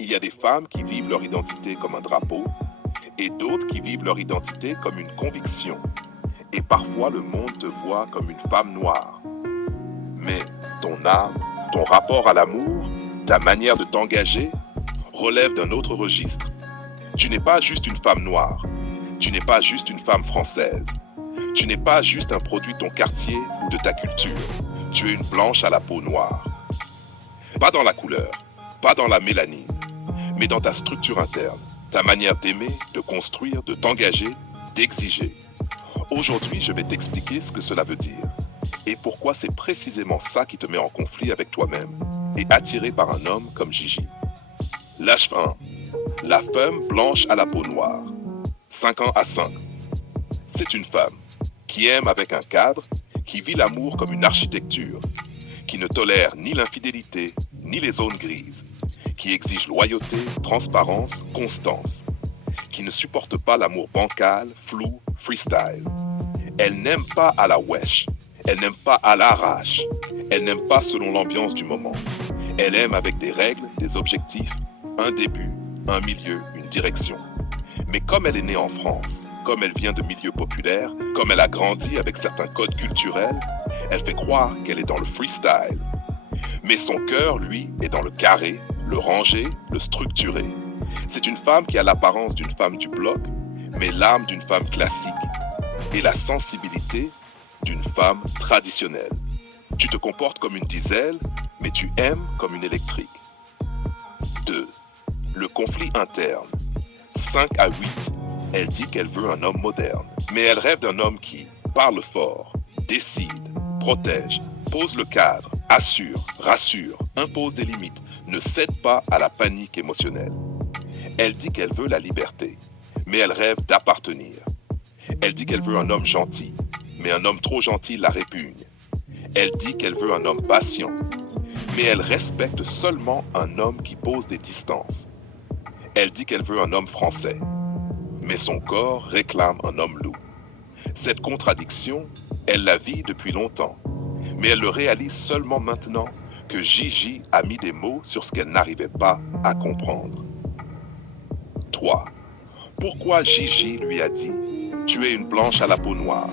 Il y a des femmes qui vivent leur identité comme un drapeau et d'autres qui vivent leur identité comme une conviction. Et parfois le monde te voit comme une femme noire. Mais ton âme, ton rapport à l'amour, ta manière de t'engager relève d'un autre registre. Tu n'es pas juste une femme noire. Tu n'es pas juste une femme française. Tu n'es pas juste un produit de ton quartier ou de ta culture. Tu es une blanche à la peau noire. Pas dans la couleur, pas dans la mélanine, mais dans ta structure interne, ta manière d'aimer, de construire, de t'engager, d'exiger. Aujourd'hui, je vais t'expliquer ce que cela veut dire et pourquoi c'est précisément ça qui te met en conflit avec toi-même et attiré par un homme comme Gigi. Lâche 1. La femme blanche à la peau noire. 5 ans à 5. C'est une femme qui aime avec un cadre, qui vit l'amour comme une architecture, qui ne tolère ni l'infidélité, ni les zones grises, qui exige loyauté, transparence, constance, qui ne supporte pas l'amour bancal, flou, freestyle. Elle n'aime pas à la wesh, elle n'aime pas à l'arrache, elle n'aime pas selon l'ambiance du moment. Elle aime avec des règles, des objectifs, un début, un milieu, une direction. Mais comme elle est née en France, comme elle vient de milieux populaires, comme elle a grandi avec certains codes culturels, elle fait croire qu'elle est dans le freestyle. Mais son cœur, lui, est dans le carré, le rangé, le structuré. C'est une femme qui a l'apparence d'une femme du bloc, mais l'âme d'une femme classique et la sensibilité d'une femme traditionnelle. Tu te comportes comme une diesel, mais tu aimes comme une électrique. 2. Le conflit interne. 5 à 8, elle dit qu'elle veut un homme moderne, mais elle rêve d'un homme qui parle fort, décide, protège, pose le cadre, assure, rassure, impose des limites, ne cède pas à la panique émotionnelle. Elle dit qu'elle veut la liberté, mais elle rêve d'appartenir. Elle dit qu'elle veut un homme gentil, mais un homme trop gentil la répugne. Elle dit qu'elle veut un homme patient, mais elle respecte seulement un homme qui pose des distances. Elle dit qu'elle veut un homme français, mais son corps réclame un homme loup. Cette contradiction, elle la vit depuis longtemps, mais elle le réalise seulement maintenant que Gigi a mis des mots sur ce qu'elle n'arrivait pas à comprendre. 3. Pourquoi Gigi lui a dit « Tu es une blanche à la peau noire »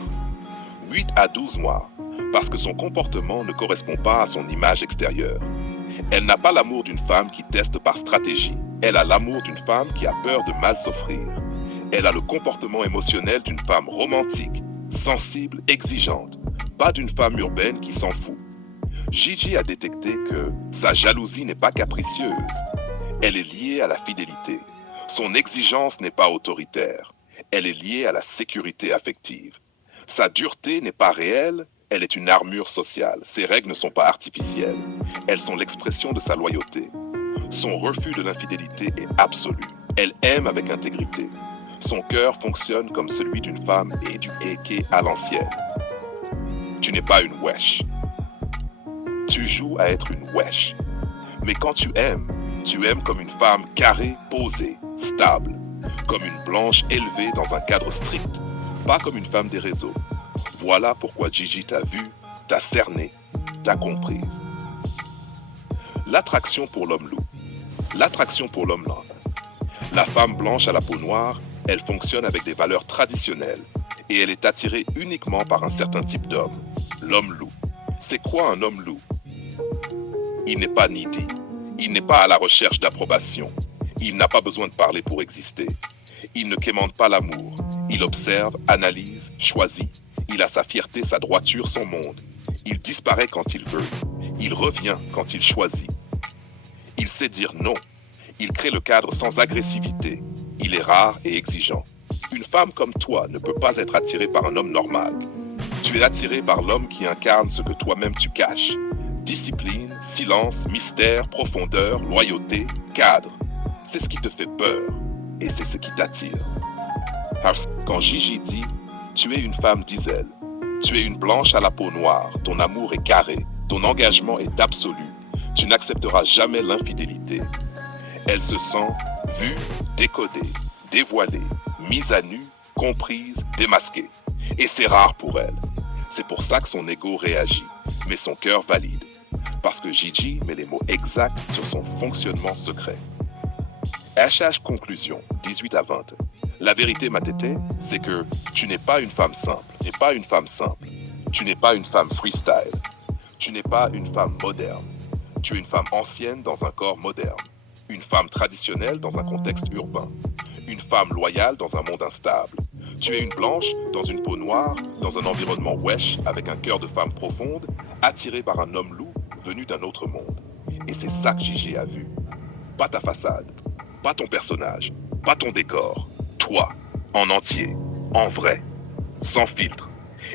8 à 12 mois, parce que son comportement ne correspond pas à son image extérieure. Elle n'a pas l'amour d'une femme qui teste par stratégie. Elle a l'amour d'une femme qui a peur de mal s'offrir. Elle a le comportement émotionnel d'une femme romantique, sensible, exigeante, pas d'une femme urbaine qui s'en fout. Gigi a détecté que sa jalousie n'est pas capricieuse. Elle est liée à la fidélité. Son exigence n'est pas autoritaire. Elle est liée à la sécurité affective. Sa dureté n'est pas réelle, elle est une armure sociale. Ses règles ne sont pas artificielles. Elles sont l'expression de sa loyauté. Son refus de l'infidélité est absolu. Elle aime avec intégrité. Son cœur fonctionne comme celui d'une femme éduquée à l'ancienne. Tu n'es pas une wesh. Tu joues à être une wesh. Mais quand tu aimes comme une femme carrée, posée, stable, comme une blanche élevée dans un cadre strict, pas comme une femme des réseaux. Voilà pourquoi Gigi t'a vu, t'a cerné, t'a comprise. L'attraction pour l'homme loup. L'attraction pour l'homme lent. La femme blanche à la peau noire, elle fonctionne avec des valeurs traditionnelles et elle est attirée uniquement par un certain type d'homme, l'homme loup. C'est quoi un homme loup? Il n'est pas needy, il n'est pas à la recherche d'approbation, il n'a pas besoin de parler pour exister. Il ne quémande pas l'amour, il observe, analyse, choisit. Il a sa fierté, sa droiture, son monde. Il disparaît quand il veut, il revient quand il choisit. Il sait dire non, il crée le cadre sans agressivité. Il est rare et exigeant. Une femme comme toi ne peut pas être attirée par un homme normal. Tu es attiré par l'homme qui incarne ce que toi-même tu caches. Discipline, silence, mystère, profondeur, loyauté, cadre. C'est ce qui te fait peur et c'est ce qui t'attire. Quand Gigi dit « Tu es une femme diesel, tu es une blanche à la peau noire, ton amour est carré, ton engagement est absolu, tu n'accepteras jamais l'infidélité. » Elle se sent vue, décodée, dévoilée, mise à nu, comprise, démasquée. Et c'est rare pour elle. C'est pour ça que son ego réagit, mais son cœur valide. Parce que Gigi met les mots exacts sur son fonctionnement secret. HH conclusion, 18 à 20. La vérité, ma tété, c'est que tu n'es pas une femme simple, tu n'es pas une femme simple. Tu n'es pas une femme freestyle. Tu n'es pas une femme moderne. Tu es une femme ancienne dans un corps moderne. Une femme traditionnelle dans un contexte urbain. Une femme loyale dans un monde instable. Tu es une blanche dans une peau noire, dans un environnement wesh avec un cœur de femme profonde, attirée par un homme loup venu d'un autre monde. Et c'est ça que Gigi a vu. Pas ta façade, pas ton personnage, pas ton décor. Toi, en entier, en vrai, sans filtre.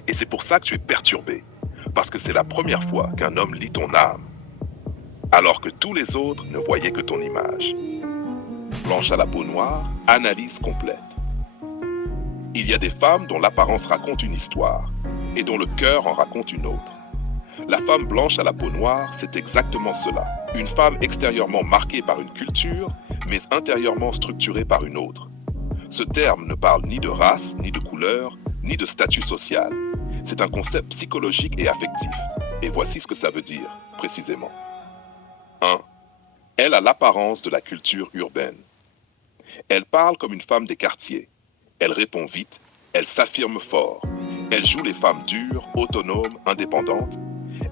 Et c'est pour ça que tu es perturbé. Parce que c'est la première fois qu'un homme lit ton âme. Alors que tous les autres ne voyaient que ton image. Blanche à la peau noire, analyse complète. Il y a des femmes dont l'apparence raconte une histoire et dont le cœur en raconte une autre. La femme blanche à la peau noire, c'est exactement cela. Une femme extérieurement marquée par une culture, mais intérieurement structurée par une autre. Ce terme ne parle ni de race, ni de couleur, ni de statut social. C'est un concept psychologique et affectif. Et voici ce que ça veut dire, précisément. 1. Elle a l'apparence de la culture urbaine. Elle parle comme une femme des quartiers. Elle répond vite, elle s'affirme fort. Elle joue les femmes dures, autonomes, indépendantes.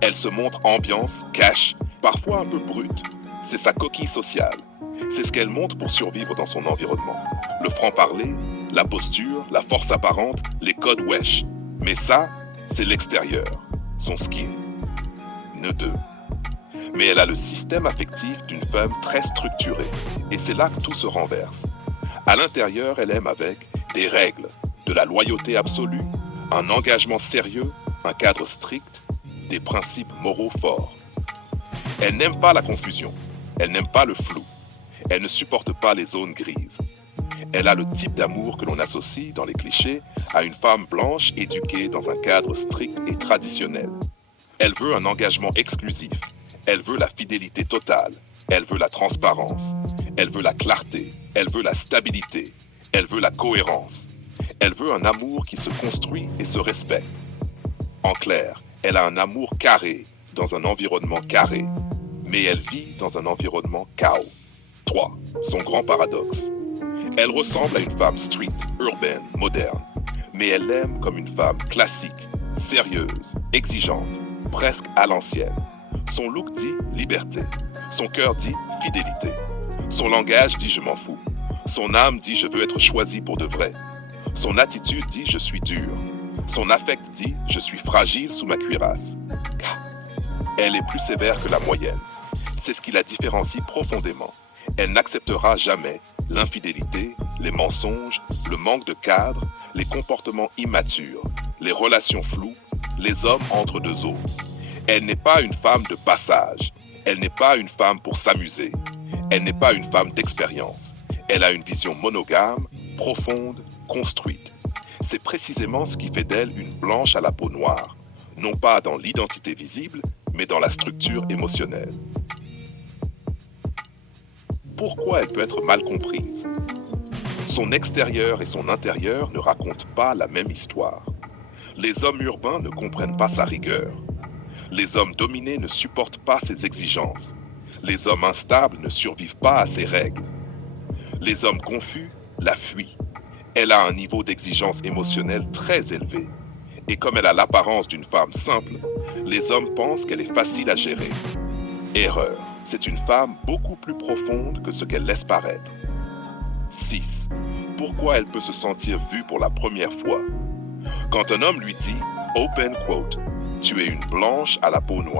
Elle se montre ambiance, cash, parfois un peu brute. C'est sa coquille sociale. C'est ce qu'elle montre pour survivre dans son environnement. Le franc-parler, la posture, la force apparente, les codes wesh. Mais ça, c'est l'extérieur, son skin. Ne deux. Mais elle a le système affectif d'une femme très structurée. Et c'est là que tout se renverse. À l'intérieur, elle aime avec des règles, de la loyauté absolue, un engagement sérieux, un cadre strict, des principes moraux forts. Elle n'aime pas la confusion. Elle n'aime pas le flou. Elle ne supporte pas les zones grises. Elle a le type d'amour que l'on associe, dans les clichés, à une femme blanche éduquée dans un cadre strict et traditionnel. Elle veut un engagement exclusif. Elle veut la fidélité totale. Elle veut la transparence. Elle veut la clarté. Elle veut la stabilité. Elle veut la cohérence. Elle veut un amour qui se construit et se respecte. En clair, elle a un amour carré dans un environnement carré. Mais elle vit dans un environnement chaos. 3. Son grand paradoxe. Elle ressemble à une femme street, urbaine, moderne, mais elle l'aime comme une femme classique, sérieuse, exigeante, presque à l'ancienne. Son look dit liberté, son cœur dit fidélité, son langage dit je m'en fous, son âme dit je veux être choisie pour de vrai, son attitude dit je suis dur, son affect dit je suis fragile sous ma cuirasse. Elle est plus sévère que la moyenne, c'est ce qui la différencie profondément. Elle n'acceptera jamais l'infidélité, les mensonges, le manque de cadre, les comportements immatures, les relations floues, les hommes entre deux eaux. Elle n'est pas une femme de passage. Elle n'est pas une femme pour s'amuser. Elle n'est pas une femme d'expérience. Elle a une vision monogame, profonde, construite. C'est précisément ce qui fait d'elle une blanche à la peau noire, non pas dans l'identité visible, mais dans la structure émotionnelle. Pourquoi elle peut être mal comprise? Son extérieur et son intérieur ne racontent pas la même histoire. Les hommes urbains ne comprennent pas sa rigueur. Les hommes dominés ne supportent pas ses exigences. Les hommes instables ne survivent pas à ses règles. Les hommes confus la fuient. Elle a un niveau d'exigence émotionnelle très élevé. Et comme elle a l'apparence d'une femme simple, les hommes pensent qu'elle est facile à gérer. Erreur. C'est une femme beaucoup plus profonde que ce qu'elle laisse paraître. 6. Pourquoi elle peut se sentir vue pour la première fois? Quand un homme lui dit, open quote, tu es une blanche à la peau noire.